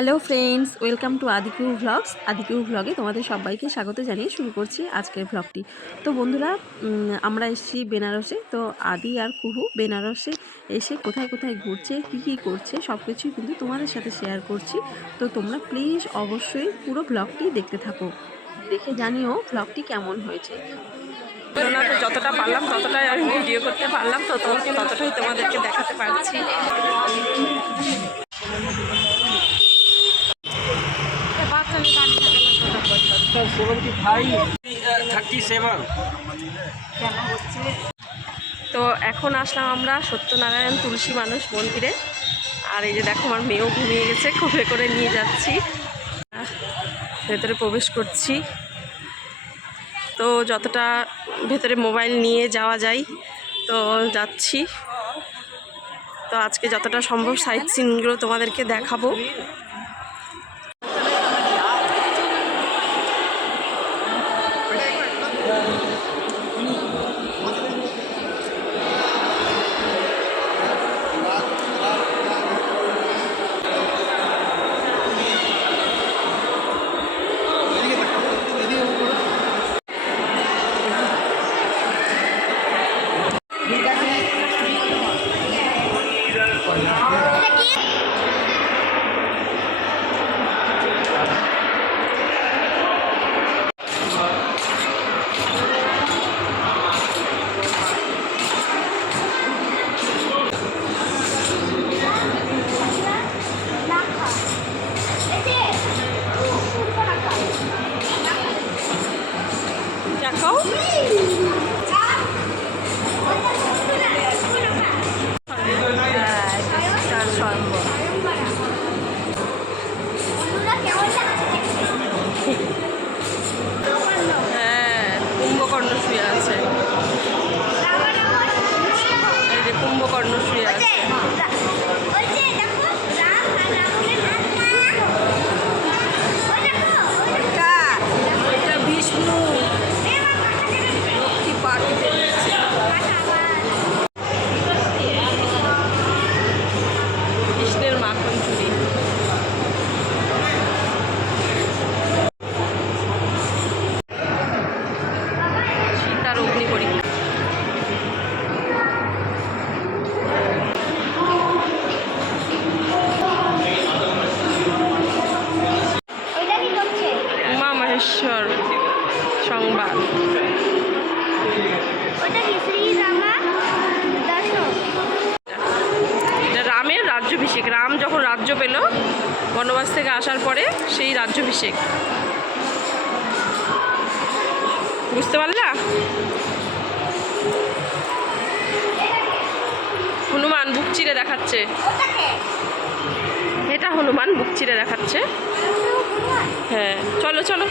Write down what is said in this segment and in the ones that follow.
Hello friends, welcome to আদিকিউ vlogs. আদিকিউ ভ্লগে তোমাদের সবাইকে স্বাগত জানিয়ে শুরু করছি আজকের ভ্লগটি। তো বন্ধুরা, আমরা এসেছি বেনারসে। তো আদি আর কুহু বেনারসে এসে কোথায় কোথায় ঘুরছে, কী করছে সব কিছুই কিন্তু তোমাদের সাথে শেয়ার করছি। তো তোমরা প্লিজ অবশ্যই পুরো ভ্লগটি দেখতে থাকো, দেখে জানিও ভ্লগটি কেমন হয়েছে। যতটা পারলাম ততটাই আমি ভিডিও করতে পারলাম, তো ততটাই তোমাদেরকে দেখাতে পারছি। তো এখন আসলাম আমরা সত্যনারায়ণ তুলসী মানুষ মন্দিরে। আর এই যে দেখো, আমার মেয়েও ঘুমিয়ে গেছে, কোলে করে নিয়ে যাচ্ছি, ভেতরে প্রবেশ করছি। তো যতটা ভেতরে মোবাইল নিয়ে যাওয়া যায় তো যাচ্ছি। তো আজকে যতটা সম্ভব সাইট সিনগুলো তোমাদেরকে দেখাবো। দেখো কুম্ভকর্ণ শুয়ে আছে, এই যে কুম্ভকর্ণ শুয়ে আছে। বিষ্ণু লক্ষ্মী পার্টিতে কৃষ্ণের মাখন চুরি। সীতার অগ্নি পরীক্ষা। উমা মহেশ্বর সংবাদ। রামের রাজ্যাভিষেক, রাম যখন রাজ্য পেল বনবাস থেকে আসার পরে, সেই রাজ্যাভিষেক। বুঝতে পারলা? হনুমান বুক চিরে দেখাচ্ছে, এটা হনুমান বুক চিরে দেখাচ্ছে। হ্যাঁ, চলো চলো।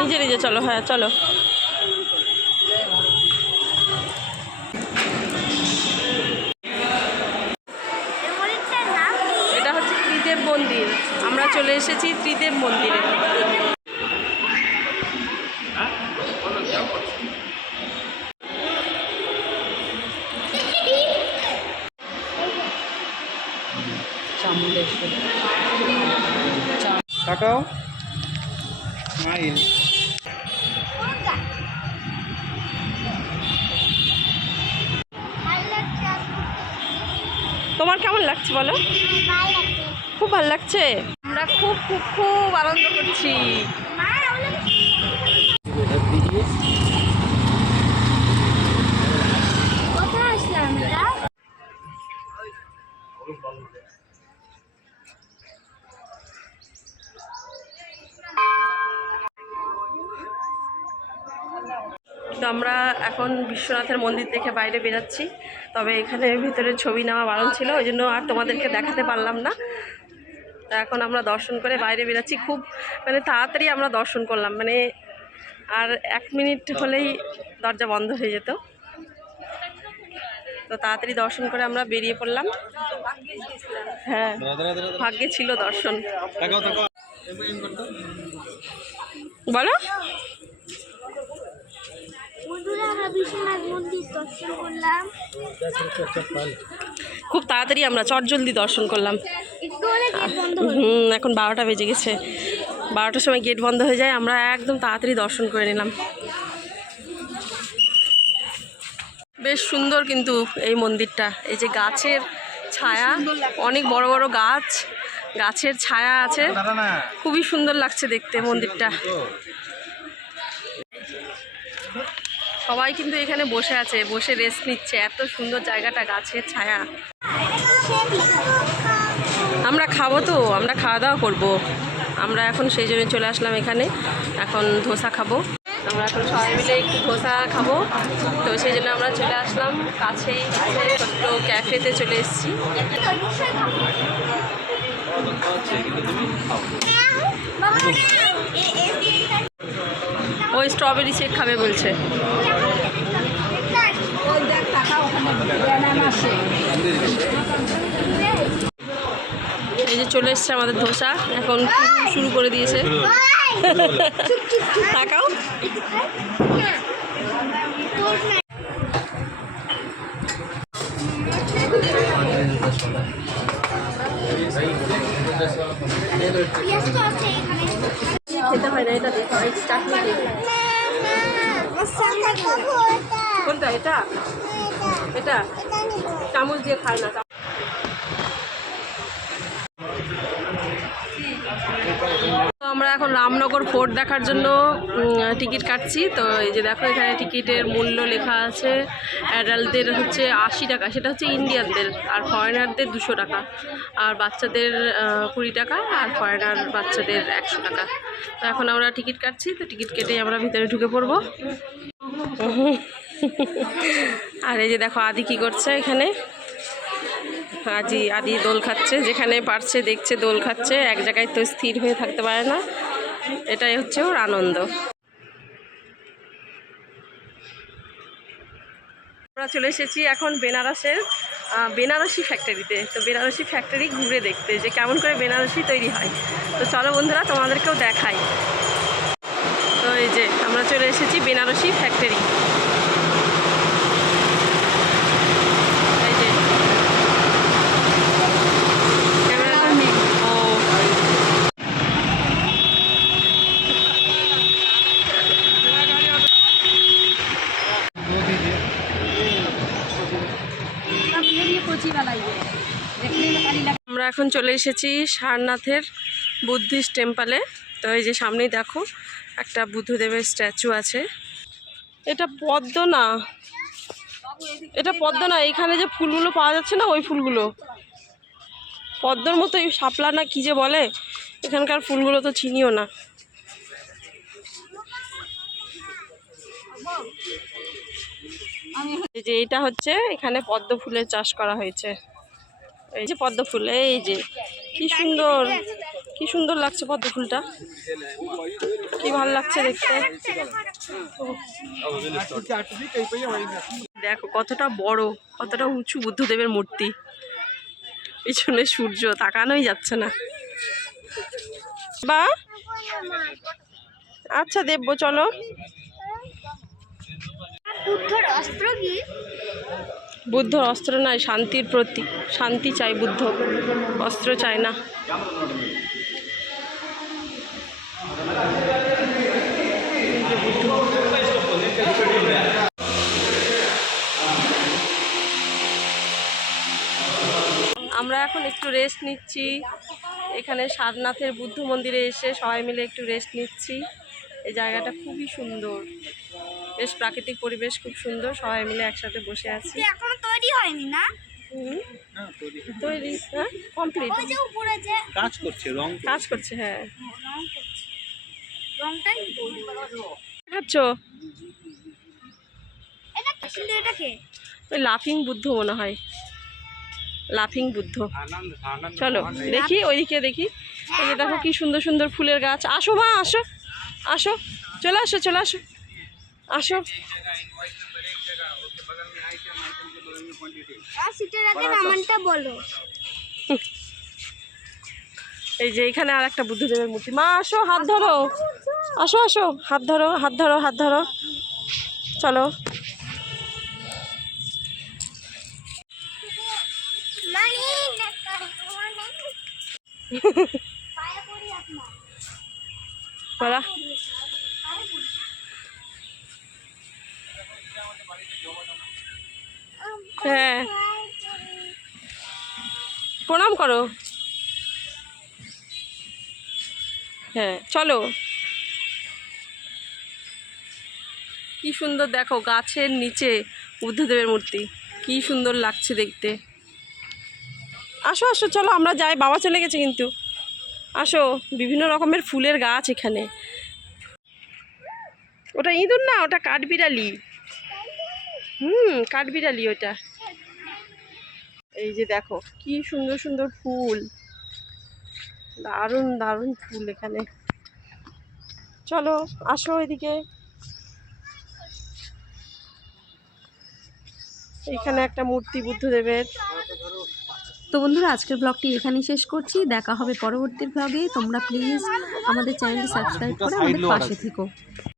নিজে নিজে চলো, হ্যাঁ চলো। এটা হচ্ছে ত্রিদেব মন্দির, আমরা চলে এসেছি ত্রিদেব মন্দিরে। কাটাও স্মাইল। তোমার কেমন লাগছে বলো? খুব ভালো লাগছে, আমরা খুব খুব খুব আনন্দ করছি। তো আমরা এখন বিশ্বনাথের মন্দির দেখে বাইরে বেরাচ্ছি। তবে এখানে ভিতরে ছবি নেওয়া বারণ ছিল, ওই জন্য আর তোমাদেরকে দেখাতে পারলাম না। তো এখন আমরা দর্শন করে বাইরে বেরাচ্ছি। খুব তাড়াতাড়ি আমরা দর্শন করলাম, আর 1 মিনিট হলেই দরজা বন্ধ হয়ে যেত। তো তাড়াতাড়ি দর্শন করে আমরা বেরিয়ে পড়লাম। হ্যাঁ, ভাগ্যে ছিল দর্শন। বলো। বন্ধুরা আমরা বিশ্বনাথ মন্দির দর্শন করলাম। খুব তাড়াতাড়ি আমরা চটজলদি দর্শন করলাম। একটু হলে গেট বন্ধ হয়ে এখন 12টা বেজে গেছে। 12টার সময় গেট বন্ধ হয়ে যায়, আমরা একদম তাড়াতাড়ি দর্শন করে নিলাম। বেশ সুন্দর কিন্তু এই মন্দিরটা, এই যে গাছের ছায়া, অনেক বড় বড় গাছ, গাছের ছায়া আছে, খুবই সুন্দর লাগছে দেখতে মন্দিরটা। সবাই কিন্তু এখানে বসে আছে, বসে রেস্ট নিচ্ছে, এত সুন্দর জায়গাটা, গাছের ছায়া। আমরা খাবো তো, আমরা খাওয়া দাওয়া করবো। আমরা এখন সেই জন্য চলে আসলাম এখানে, এখন ধোসা খাবো। আমরা এখন সবাই মিলে একটু ধোসা খাবো, তো সেই জন্য আমরা চলে আসলাম কাছেই ছোট্ট ক্যাফেতে চলে এসেছি। ওই স্ট্রবেরি শেক খাবে বলছে। এই যে চলে এসছে আমাদের ধোসা, এখন শুরু করে দিয়েছে। তাকাও। খেতে হয় না, এটা দেখো, এই চাটনি দেখো। কোনটা? এটা এটা চামচ দিয়ে খায় না। তো আমরা এখন রামনগর ফোর্ট দেখার জন্য টিকিট কাটছি। তো এই যে দেখো, এখানে টিকিটের মূল্য লেখা আছে। অ্যাডাল্টদের হচ্ছে 80 টাকা, সেটা হচ্ছে ইন্ডিয়ানদের, আর ফরেনারদের 200 টাকা, আর বাচ্চাদের 20 টাকা, আর ফরেনার বাচ্চাদের 100 টাকা। তো এখন আমরা টিকিট কাটছি, তো টিকিট কেটেই আমরা ভিতরে ঢুকে পড়বো। আর এই যে দেখো আদি কি করছে এখানে। আদি দোল খাচ্ছে, যেখানে পারছে দেখছে দোল খাচ্ছে, এক জায়গায় তো স্থির হয়ে থাকতে পারে না, এটাই হচ্ছে ওর আনন্দ। আমরা চলে এসেছি এখন বেনারসের বেনারসি ফ্যাক্টরিতে। তো বেনারসি ফ্যাক্টরি ঘুরে দেখতে যে কেমন করে বেনারসি তৈরি হয়। তো চলো বন্ধুরা, তোমাদেরকেও দেখাই। তো এই যে আমরা চলে এসেছি বেনারসি ফ্যাক্টরি। আমরা এখন চলে এসেছি সারনাথের বুদ্ধিস্ট টেম্পলে। তো এই যে সামনেই দেখো একটা বুদ্ধদেবের স্ট্যাচু আছে। এটা পদ্ম না, এটা পদ্ম না, এখানে যে ফুলগুলো পাওয়া যাচ্ছে না, ওই ফুলগুলো পদ্মর মতো, এই শাপলা না কি যে বলে, এখানকার ফুলগুলো তো চিনিও না। এই যে এটা হচ্ছে, এখানে পদ্ম ফুলের চাষ করা হয়েছে। এই যে পদ্ম ফুল, এই যে কি সুন্দর, কি সুন্দর লাগছে পদ্ম ফুলটা, কি ভালো লাগছে দেখতে। দেখো কতটা বড়, কতটা উঁচু বুদ্ধদেবের মূর্তি, পিছনে সূর্য, তাকানোই যাচ্ছে না। বা আচ্ছা দেবো, চলো। বুদ্ধর অস্ত্র কি? বুদ্ধর অস্ত্র নয়, শান্তির প্রতীক, শান্তি চাই বুদ্ধ, অস্ত্র চায় না। আমরা এখন একটু রেস্ট নিচ্ছি এখানে সারনাথের বুদ্ধ মন্দিরে এসে, সবাই মিলে একটু রেস্ট নিচ্ছি। এই জায়গাটা খুবই সুন্দর, বেশ প্রাকৃতিক পরিবেশ, খুব সুন্দর, সবাই মিলে একসাথে বসে আছি। এখনো তৈরি হয়নি না? তৈরি, হ্যাঁ কমপ্লিট, ওই যে উপরে যে কাজ করছে, কাজ করছে। হ্যাঁ, রং করছে, রংটাই খাচ্ছ? এটা কিন্তু এটা কে? ওই লাফিং বুদ্ধ মনে হয়, লাফিং বুদ্ধ। চলো দেখি, ওইদিকে দেখি। এই যে দেখো কি সুন্দর সুন্দর ফুলের গাছ। আসো মা, আসো আসো, চলে আসো, চলে আসো, আসো। আর সিটের আগে নামটা বলো। এই যে এখানে আর একটা বুদ্ধদেবের মূর্তি। মা আসো, হাত ধরো, আসো আসো, হাত ধরো, হাত ধরো, হাত ধরো, চলো। বলা হ্যাঁ, প্রণাম করো। হ্যাঁ চলো। কি সুন্দর দেখো, গাছের নিচে বুদ্ধদেবের মূর্তি, কি সুন্দর লাগছে দেখতে। আসো আসো, চলো আমরা যাই, বাবা চলে গেছে কিন্তু। আসো, বিভিন্ন রকমের ফুলের গাছ এখানে। ওটা ইঁদুর না, ওটা কাঠবিড়ালি। কাঠবিড়ালি ওটা। এই যে দেখো কি সুন্দর সুন্দর ফুল, দারুণ দারুণ ফুল এখানে। চলো আসো এদিকে। এখানে একটা মূর্তি বুদ্ধদেবের। তো বন্ধুরা, আজকের ব্লগটি এখানেই শেষ করছি। দেখা হবে পরবর্তী ব্লগে। তোমরা প্লিজ আমাদের চ্যানেলটি সাবস্ক্রাইব করে আমাদের পাশে থেকো।